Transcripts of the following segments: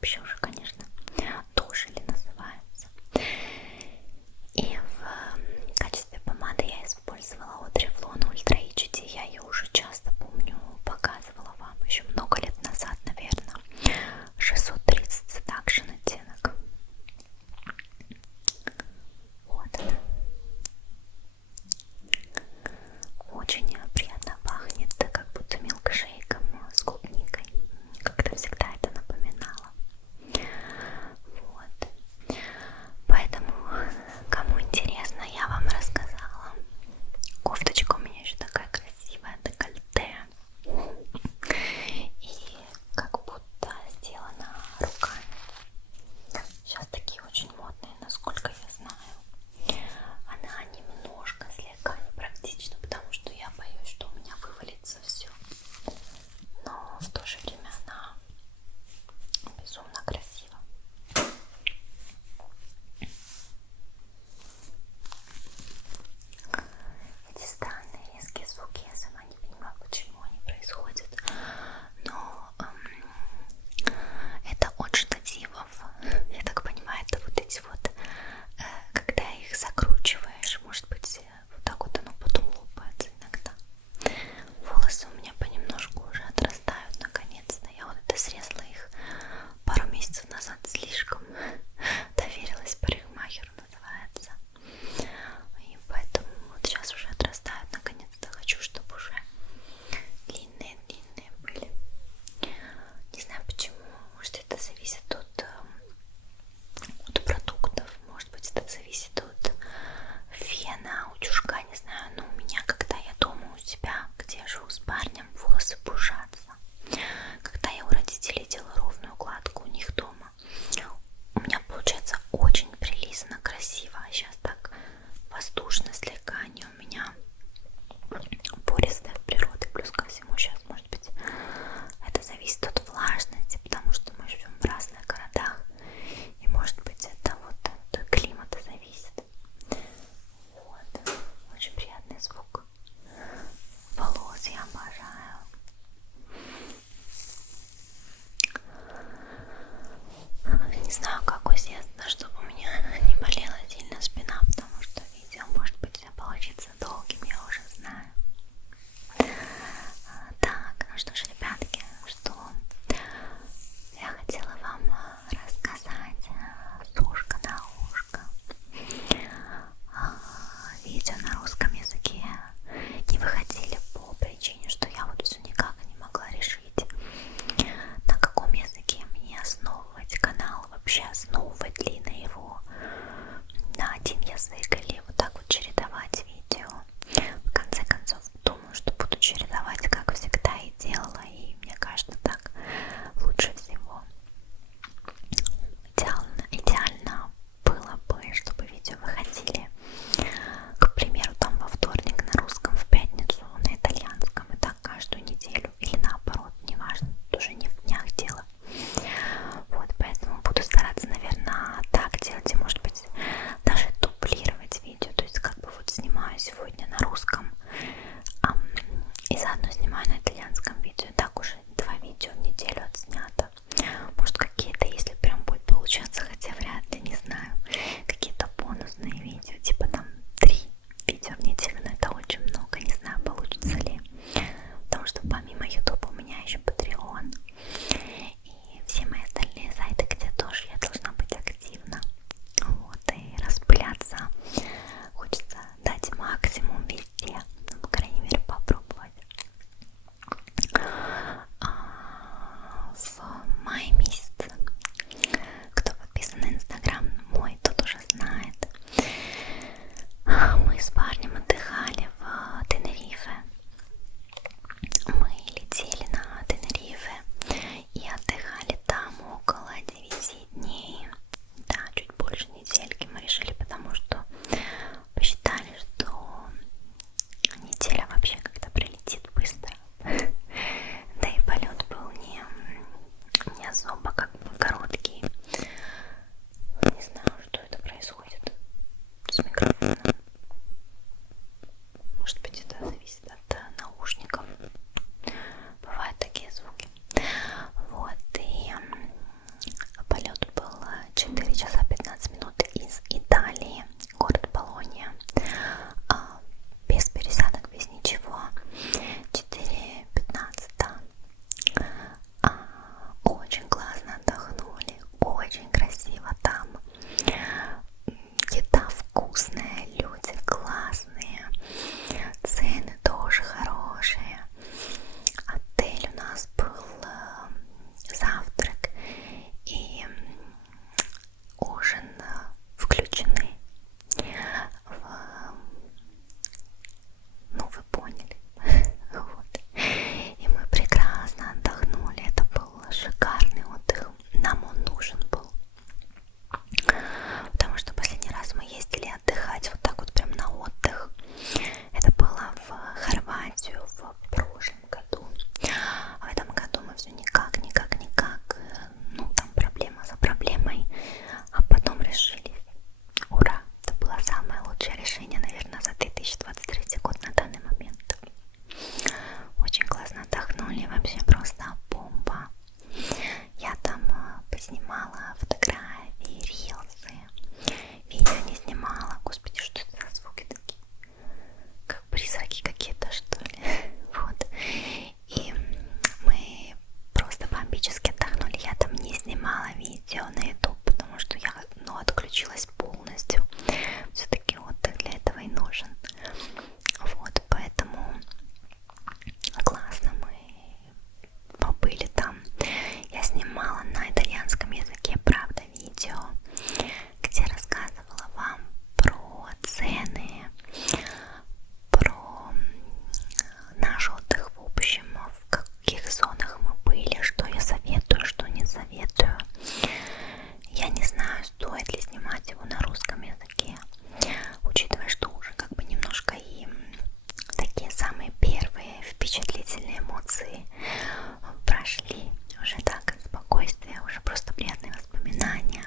вообще уже, конечно, дожили называется. И в качестве помады я использовала от Revlon Ultra HD. Я ее уже часто, помню, показывала вам еще много лет назад, наверное. 630 Seduction оттенок. Вот она. Очень приятно пахнет, как будто милкшейком с клубникой. Как-то всегда это напоминало. Вот. Поэтому, кому интересно, я вам рассказала. Кофточка у меня еще такая красивая, декольте. И как будто сделана руками. Сейчас такие очень модные, насколько я знаю. Она немножко слегка непрактична, потому что я боюсь, что у меня вывалится все. Но в то же время она безумно красива. Эти странные резкие звуки, я сама не понимаю, почему они происходят. Но это от штативов. Я так понимаю, это вот эти вот, когда их закручиваешь, может быть, вот так вот оно потом лопается иногда. Волосы у меня понемножку уже отрастают наконец-то. Я вот это срезала их пару месяцев назад, слишком доверилась парикмахеру, называется. И поэтому вот сейчас уже отрастают наконец-то. Хочу, чтобы уже длинные были. Не знаю почему. Может, это зависит от продуктов. Может быть, это зависит от фена, утюжка, не знаю. Но у меня, когда я дома у себя, где я живу с парнем, волосы пушатся. Когда я у родителей делаю ровную укладку у них дома, у меня получается очень прилизано, красиво. А сейчас так воздушно слегка они у меня пористые от природы. Плюс ко всему сейчас, может быть, это зависит от влажности, потому что мы живем в разных городах. И может быть это вот от климата зависит. Вот. Очень приятный звук волос, я обожаю. Не знаю, как усесться, чтобы у меня не болела сильно спина, потому что видео может быть получится долгим, я уже знаю. Так, ну что ж, ребятки, что я хотела вам рассказать с ушка на ушко. Видео на русском языке не выходили по причине, что я вот все никак не могла решить, на каком языке мне основывать канал, вообще основывать ли на его фотографии, рилсы. Видео не снимала. Господи, что это за звуки такие? Как призраки какие-то, что ли. Вот. И мы просто бомбически отдохнули. Я там не снимала видео на YouTube, потому что я отключилась полностью. Все-таки отдых для этого и нужен. Вот, поэтому классно мы побыли там. Я снимала на итальянском языке, правда, видео, где рассказывала вам про цены, про наш отдых в общем, в каких зонах мы были, что я советую, что не советую. Я не знаю, стоит ли снимать его на русском языке, учитывая, что уже как бы немножко и такие самые первые впечатлительные эмоции прошли. Уже так, спокойствие, уже просто приятные воспоминания.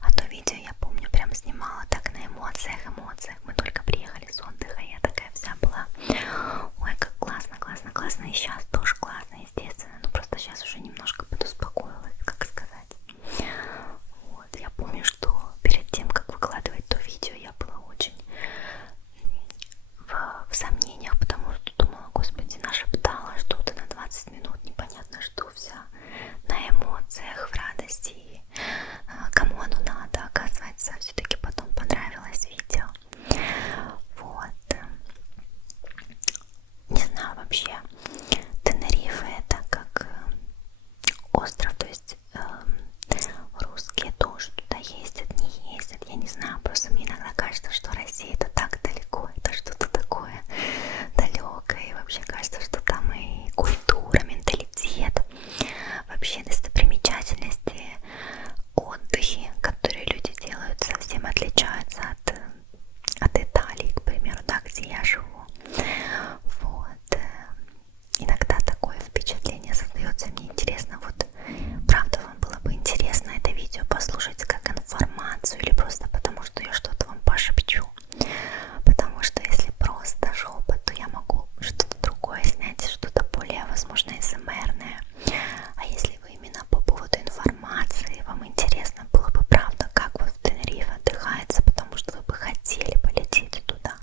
А то видео я помню, прям снимала так на эмоциях. Мы только приехали с отдыха, я такая вся была. Ой, как классно, классно, классно. И сейчас тоже классно, естественно. Но просто сейчас уже немножко подуспокоилась, как сказать. Вот, я помню, что перед тем, как выкладывать то видео, я была очень в сомнениях, потому что думала, господи, нашептала что-то на 20 минут, непонятно что, вся на эмоциях, в радости. Кому оно надо, оказывается, все-таки потом понравилось видео. Вот. Не знаю вообще, Тенерифе это как остров, то есть русские тоже туда ездят, не ездят, я не знаю, просто мне иногда кажется, что Россия это так далеко, это что-то такое далекое, и вообще кажется, что там и культура, менталитет, вообще достопримечательности, отдыхи, которые люди делают, совсем отличаются от Италии, к примеру, да, где я живу. Вот. Иногда такое впечатление создается. Мне интересно, вот правда вам было бы интересно это видео послушать как информацию или просто потому, что я что-то вам пошепчу? Потому что если просто шепот, то я могу что-то другое снять, что-то более, возможно, СМРное. А если вы именно по поводу информации, вам интересно было бы правда, как вот в Тенерифе отдыхается, потому что вы бы хотели полететь туда,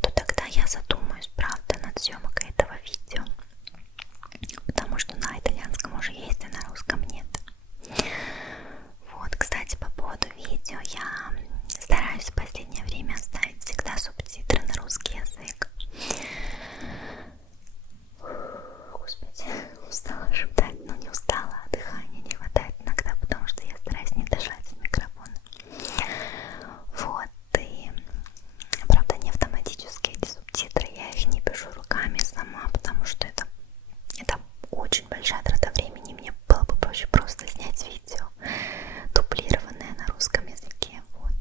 то тогда я задумаюсь, правда, над съемкой этого видео. Потому что на итальянском уже есть, а на русском нет. Вот, кстати, по поводу видео я стараюсь в последнее время ставить всегда субтитры на русский язык. Господи, устала шептать, но не устала, а дыхания не хватает иногда, потому что я стараюсь не дышать в микрофон. Вот, и правда не автоматически эти субтитры, я их не пишу руками сама, потому что это очень большая трата времени, мне было бы проще просто снять видео, дублированное на русском языке, вот.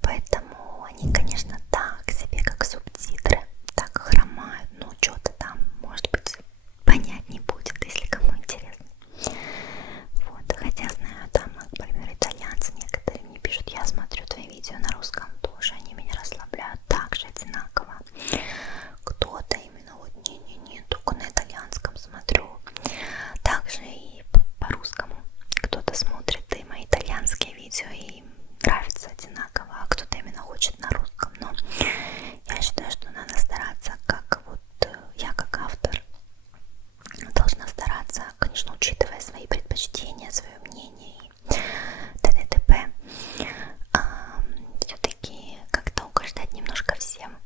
Поэтому они, конечно, так себе, как субтитры, так хромают, но что-то там, может быть, понять не будет, если кому интересно. Вот, хотя знаю, там, например, итальянцы некоторые мне пишут, я смотрю твои видео на русском тоже, они меня расслабляют так же одинаково. Кто-то именно вот не, только на итальянском смотрю. Также и по-русскому. Кто-то смотрит и мои итальянские видео и нравится одинаково, а кто-то именно хочет на русском. Но я считаю, что надо стараться, как вот я как автор должна стараться, конечно, учитывая свои предпочтения, свое мнение и т.д. Все-таки как-то угождать немножко всем.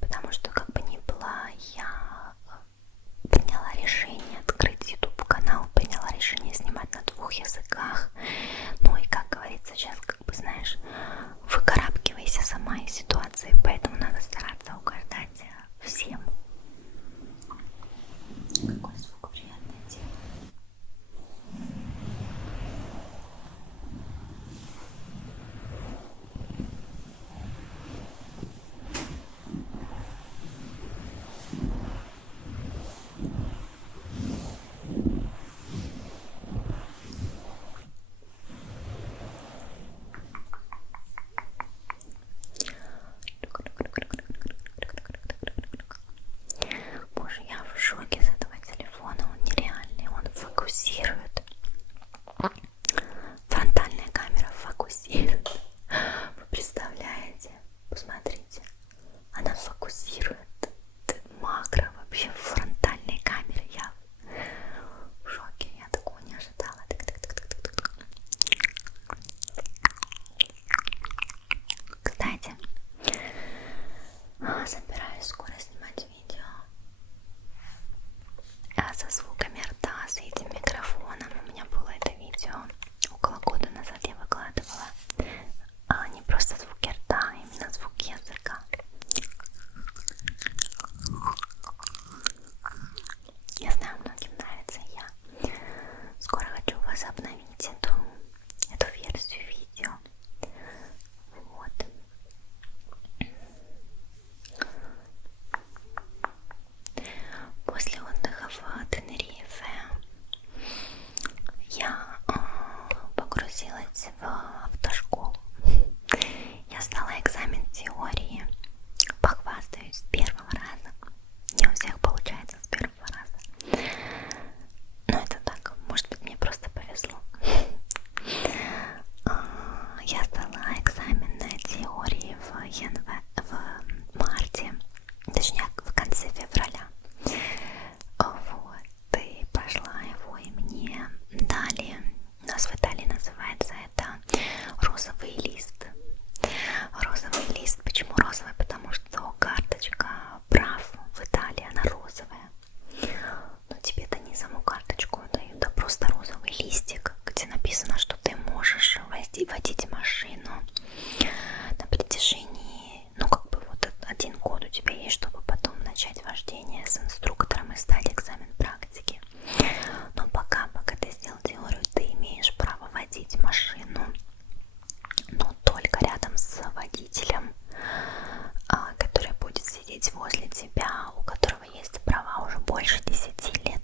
Потому что как бы ни было, я приняла решение открыть YouTube канал, приняла решение снимать на 2 языках. Ну и как говорится, сейчас как бы знаешь, выкарабкивайся сама из ситуации, поэтому надо стараться угождать всем. Какой звук приятный делает. ехать в автошколу. Я сдала экзамен теории, похвастаюсь, с первого раза. Не у всех получается с первого раза. Но это так, может быть, мне просто повезло. Я сдала экзамен на теории в марте, точнее в конце февраля. Вот, и пошла его, и мне дали, у нас в Италии называется это розовый лист. Розовый лист, почему розовый? Потому что карточка прав в Италии, она розовая. Но тебе-то не саму карточку дают, а просто розовый листик, где написано, что ты можешь водить машину на протяжении, ну как бы вот 1 год у тебя есть, чтобы потом начать вождение с инструктором и сдать экзамен практики. Но пока ты сделал теорию, ты имеешь право водить машину, но только рядом с водителем, который будет сидеть возле тебя, у которого есть права уже больше 10 лет.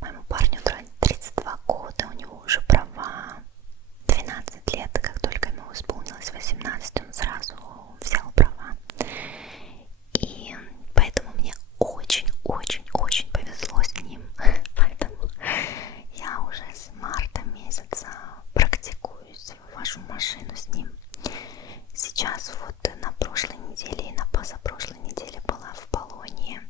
Моему парню 32 года, у него уже права 12 лет. Как только ему исполнилось 18, он сразу взял права. И поэтому мне очень-очень-очень повезло с ним. Поэтому я уже с марта месяца практикуюсь, вожу машину с ним. Сейчас вот на прошлой неделе и на позапрошлой неделе была в Болонье.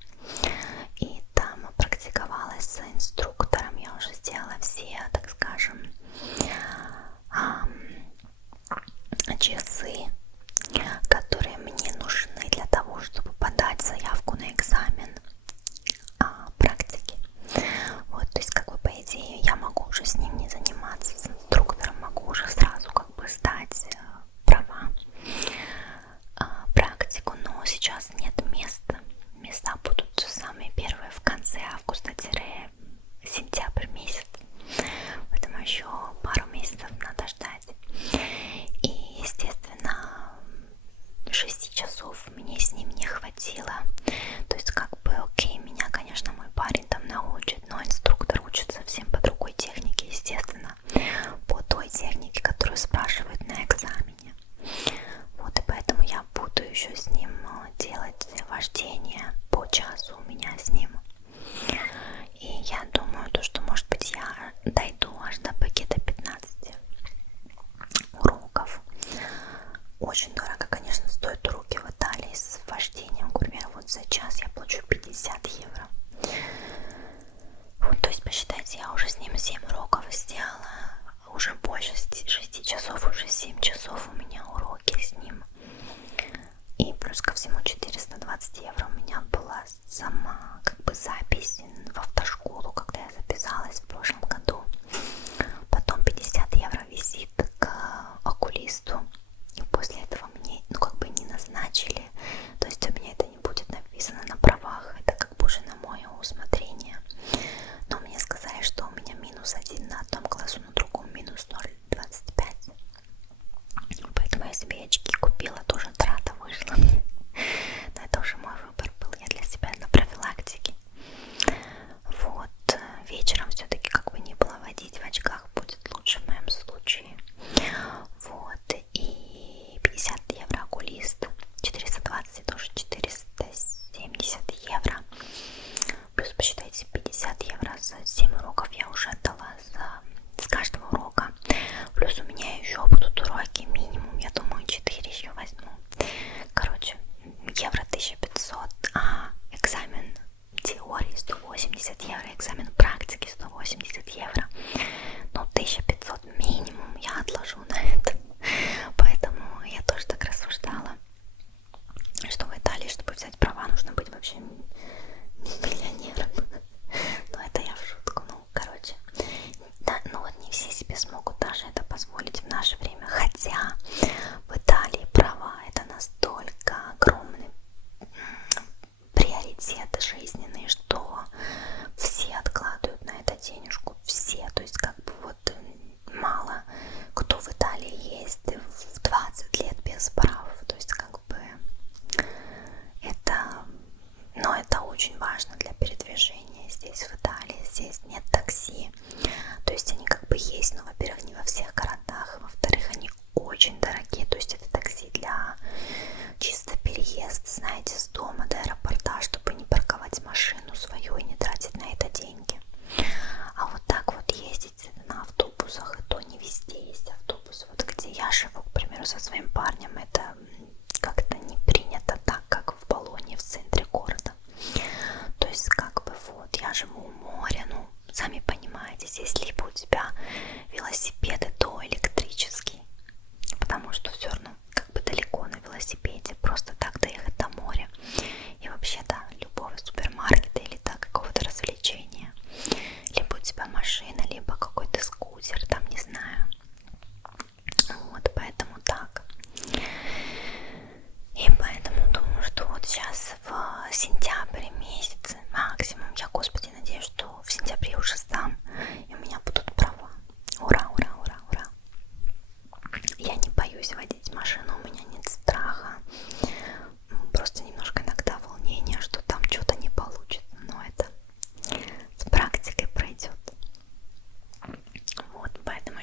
И там практиковалась с инструктором. Я уже сделала все, так скажем, часы, которые мне нужны для того, чтобы подать заявку на экзамен практики. Вот, то есть, как бы, по идее, я могу уже с ним не заниматься, с инструктором, могу уже сразу как бы сдать права, практику, но сейчас нет места. Места будут самые первые в конце августа-сентябрь месяц. Поэтому еще пару месяцев надо ждать. И, естественно,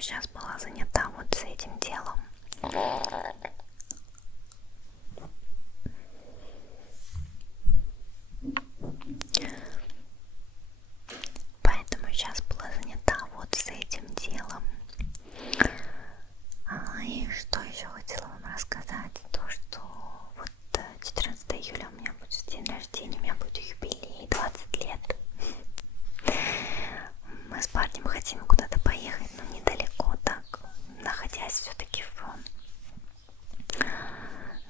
сейчас была занята вот с этим делом. Поэтому сейчас была занята вот с этим делом. И что еще хотела вам рассказать? То, что вот 14 июля у меня будет день рождения, у меня будет юбилей, 20 лет. Мы с парнем хотим куда-то поехать, но недалеко так, находясь все-таки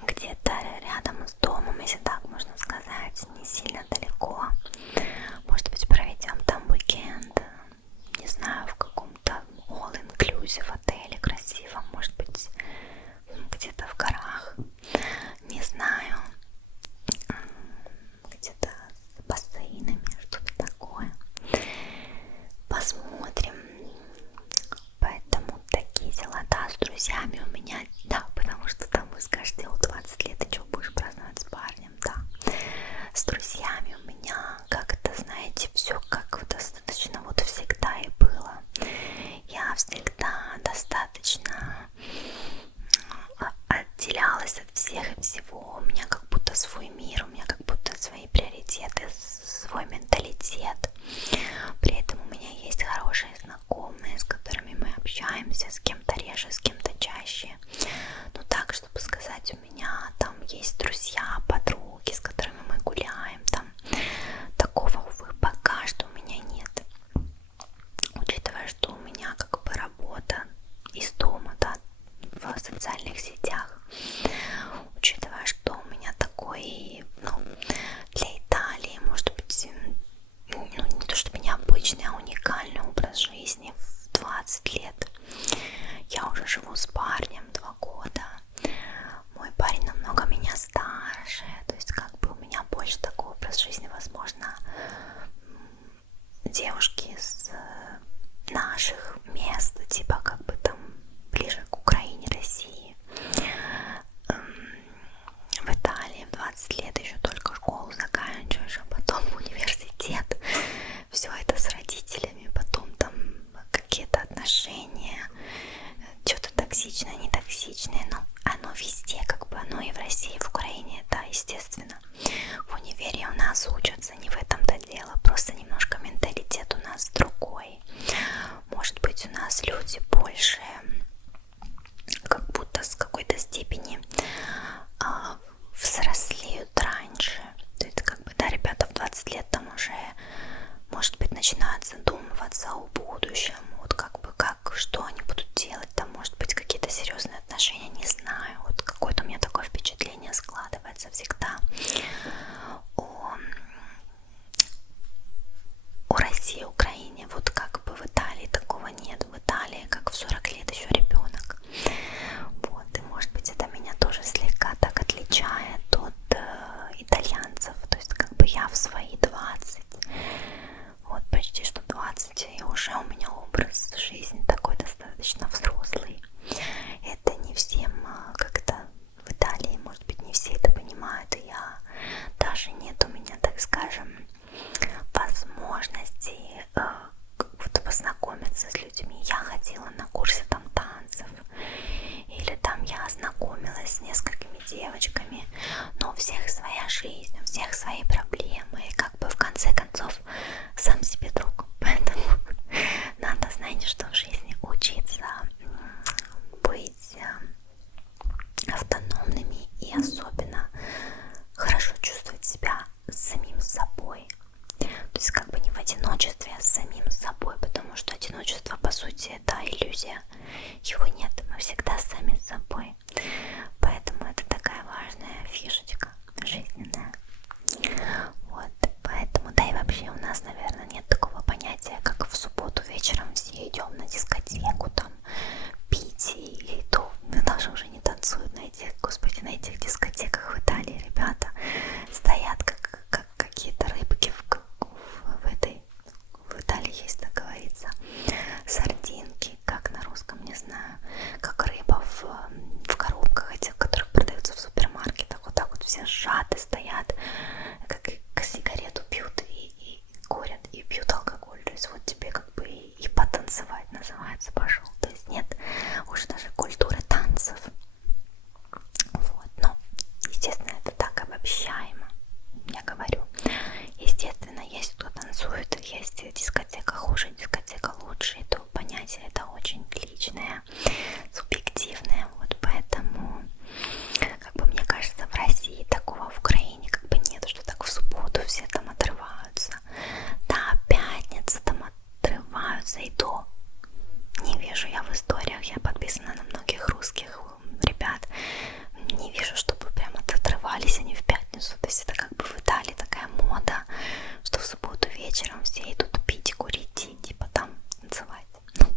где-то рядом с домом, если так можно сказать, не сильно далеко. Может быть, проведем там уикенд, не знаю, в каком-то all-inclusive отеле красивом, может быть, где-то в горах, не знаю, где-то с бассейнами, что-то такое. Посмотрим. Поэтому такие дела, да, с друзьями у меня, да, потому что там вы скажете, 20 лет, и что будешь праздновать с парнем, да. С друзьями у меня как-то, знаете, все как достаточно вот всегда и было. Я всегда достаточно отделялась от всех и всего. У меня как будто свой мир, у меня как будто свои приоритеты, свой менталитет. При этом у меня есть хорошие знакомые, с которыми мы общаемся, с кем-то реже, с кем-то чаще. Но так, чтобы сказать, у меня там есть друзья, подруги, с которыми мы гуляем, там такого, увы, пока что у меня нет. Учитывая, что у меня как бы работа из дома, да, в социальных сетях, учитывая, что у меня такой, ну, для Италии, может быть, ну, не то чтобы необычный, а уникальный образ жизни в 20 лет. Я уже живу с парнем 2 года. Мой парень намного меня старше, то есть как бы у меня больше такой образ жизни, возможно, девушки с наших мест, типа как бы там ближе к Украине, России. В Италии в 20 лет еще только школу заканчиваешь, а потом университет, все это с родителями, потом там какие-то отношения, что-то токсичное, не токсичное, но оно везде, как бы оно и в России, и в Украине, да, естественно. В универе у нас учатся, не в этом-то дело, просто немножко менталитет у нас другой. Может быть, у нас люди больше как будто с какой-то степени взрослеют раньше. То есть как бы, да, ребята в 20 лет там уже, может быть, начинают задумываться о будущем, вот как бы, что они будут делать, там, может быть, какие-то серьезные отношения, не знаю, вот какое-то у меня такое впечатление складывается всегда о России, Украине. Вот как бы в Италии такого нет. В Италии как в 40 лет еще ребенок. Вот, и может быть это меня тоже слегка так отличает от итальянцев. То есть как бы я в свои 20, вот почти что 20, и уже у меня образ жизни такой достаточно взрослый. Это не всем как-то в Италии, может быть, не все это понимают, и я даже нет у меня, так скажем, возможности вот познакомиться с людьми. Я ходила на курсы там танцев, или там я ознакомилась с несколькими девочками, но у всех своя жизнь, у всех свои проблемы, и как бы в конце концов сам себе друг. Поэтому надо, знаете, что в жизни учиться быть автономными и особенно хорошо чувствовать себя самим собой. То есть как бы не в одиночестве, а с самим собой, потому что одиночество, по сути, это иллюзия. Его нет, мы всегда сами с собой. Поэтому это такая важная фишечка жизненная. Вот, поэтому, да и вообще у нас, наверное, нет такого понятия, как в субботу вечером все идем на дискотеку, там, пить, и то даже уже не танцуют на этих, господи, на этих дискотеках в Италии, ребята стоят как какие-то рыбки в Италии есть, так говорится, сардинки, как на русском, не знаю, как рыба в коробках личное, субъективное. Вот поэтому, как бы мне кажется, в России такого, в Украине как бы нет, что так в субботу все там отрываются. Да, пятница там отрываются, и то не вижу я в историях, я подписана на многих русских ребят, не вижу, чтобы прям отрывались они в пятницу. То есть это как бы в Италии такая мода, что в субботу вечером все идут пить, курить и типа там танцевать. Ну,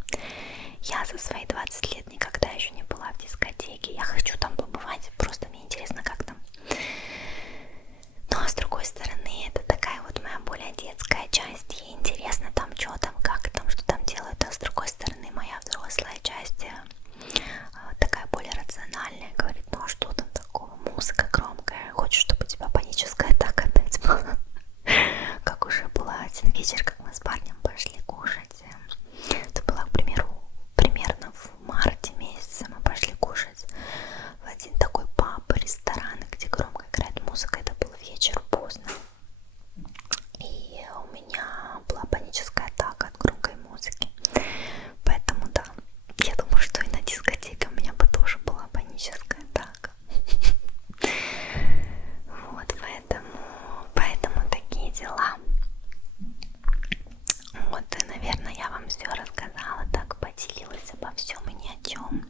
я за свои 20 лет никогда еще не была в дискотеке, я хочу там побывать, просто мне интересно, как там. Ну а с другой стороны, это такая вот моя более детская часть, ей интересно там, что там, как там, что там делают, а с другой стороны, моя взрослая часть, такая более рациональная, говорит, ну а что там такого, музыка громкая, хочешь, чтобы у тебя паническая атака опять была? Как уже был один вечер, как мы с парнем пошли кушать, это было, к примеру, примерно в марте месяце мы пошли кушать в один такой паб, ресторан, где громко играет музыка, это был вечер поздно, и у меня была паническая атака от громкой музыки, поэтому да, я думаю, что и на дискотеке у меня бы тоже была паническая атака. Вот, поэтому такие дела. Вот, и, наверное, я вам все рассказала, так поделилась обо всем и ни о чем.